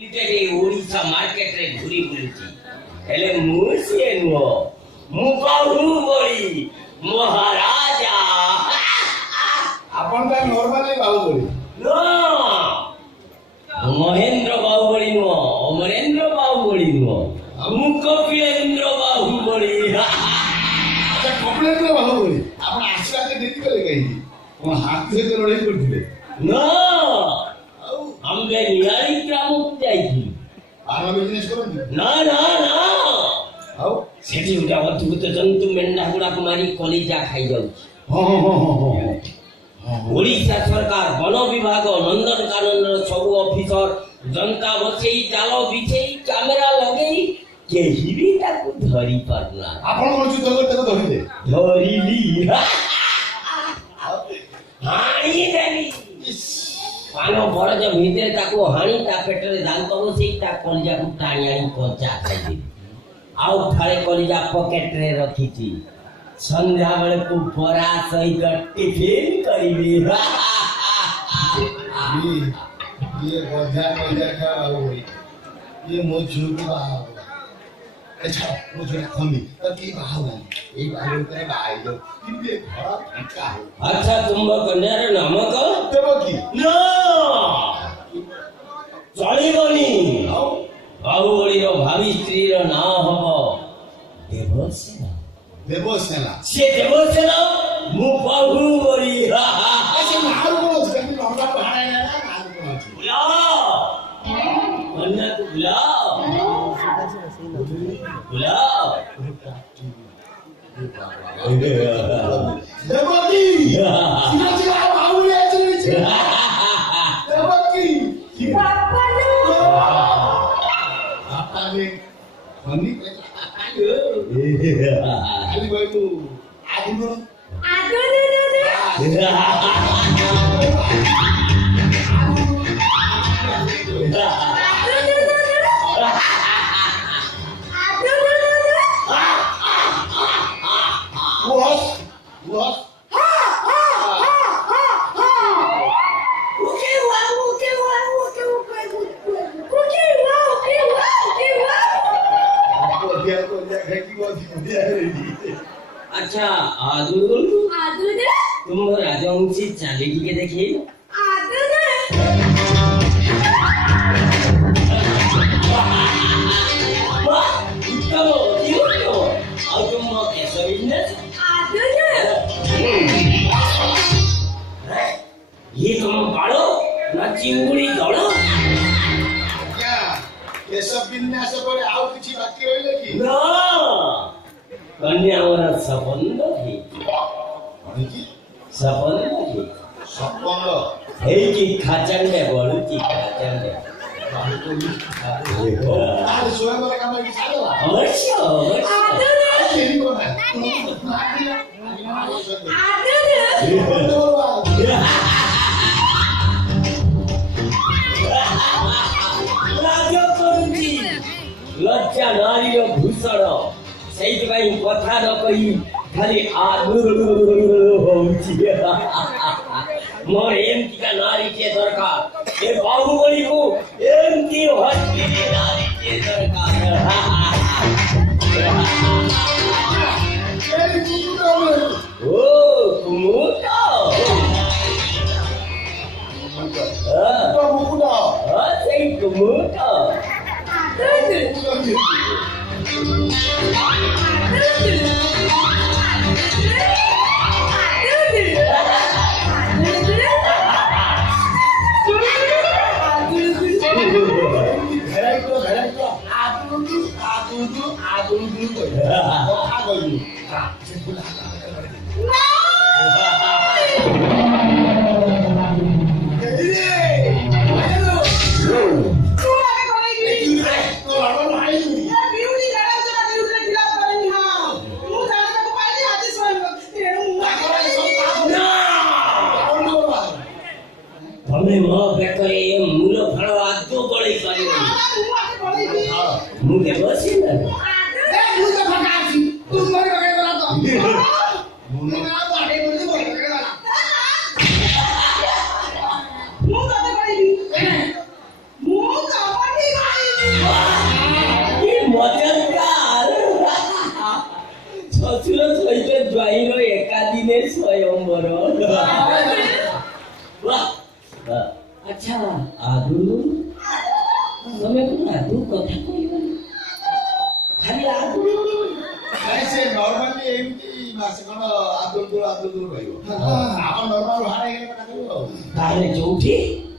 Odisha market रे घुरी बुलुची हेले मुसिए नुओ मुबाहु बड़ी महाराजा आपण का नॉर्मली बाहुबली नो महेंद्र बाहुबली नुओ अमरेंद्र बाहुबली नुओ कपिलेंद्र बाहुबली अच्छा कपिलेंद्र बाहुबली आपण आशा के देखि गले कहीं हम हाथ से लड़ाई करथिले नो हमबे नियारी ग्राम जाई थी आरा बिजनेस करन ना ना ना आओ सेठी उठा अद्भुत जंतु मेंढा गुड़ा कुमारी कलिजा खाई जाऊ ओडिशा सरकार वन विभाग नंदनकानन सबु ऑफिसर जनता बचेई जाल बिछेई कैमेरा लगेई केही भी ताकू धरी परला आपण कोन युद्ध करते तो धरिले धरिली हाणी देवी पानो बरज भितरे ताकू हाणी ता पेटरे दांत बसेई ता कलिजा को टाणी आनी कच्चा खाई दे आउ फाळे कलिजा पॉकेट रे रखीची संध्या बेले को बरा सहित टिफिन करिबे ये गधा का बाहुबली ये मोजू का बाहुबली अच्छा मुझे खमी तब ये बाहुबली ये बाहुबली करे बाई दो कितने बड़ा फटका है अच्छा तुम कन्यार नाम को देवकी नो चलिबनी बाहुबली रो भावी स्त्री रो नाम हबो देवसेना देवसेना से देवसेना मु बाहुबली ऐसे नाम को जल्दी लौटा पहाड़ है ना नाम को बुलाओ कन्या को बुलाओ बुलाओ देवकी सीधा सीधा बाहुबली ऐसे नीचे देवकी पापा no apa ni mandi ayo ali boy tu aduh bos अच्छा आदुल तुम राजवंशी चालीटी के देखिए ये तुम बाड़ो ना चिंगुड़ी दौड़ो क्या ये सब विन्यास पर आओ कुछ बाकी होइले की ना कन्या वाला सपन थी सपन है कि खाचर में बोलू की खाचर में आज सोए वाला काम की सालो अवश्य तेरी को ना राजा करुची लज्जा नारी रो भूषण सही भाई कथा न कही खाली आदु होउची मोर एमती का नारी के दरकार ए बाहुबली को एमती हस्ती नारी के दरकार ओ कुमुटा तो मुकुदा सही कुमुटा हमने मां बेकर ये मूल फड़वा तो बड़ी करी मुझे बसी ना मुझे फटासी तुम मेरे बगैर बना तो मुझे ना बाड़े मुझे बोल के वाला मुंह काटे पड़ेगी मुंह काटे ଶଶୁର ସହିତ ଜ୍ୱାଇଁର ଏକାଦିନେ ସ୍ୱୟଂବର। ଆଚ୍ଛା ଆଦୁ ତମେ କଣ ଆଦୁ କଥା କହିବନି ଖାଲି ଆଦୁ ନାଇଁ ସେ ନର୍ମାଲି ଏମିତି ମାସେ କଣ ଆଦୁଲ ରହିବ। ଆମ ନର୍ମାଲ ଭାଡା ହେଇଗଲେ କଥା କହିବ ଆଉ। ତାହେଲେ ଯୋଉଠି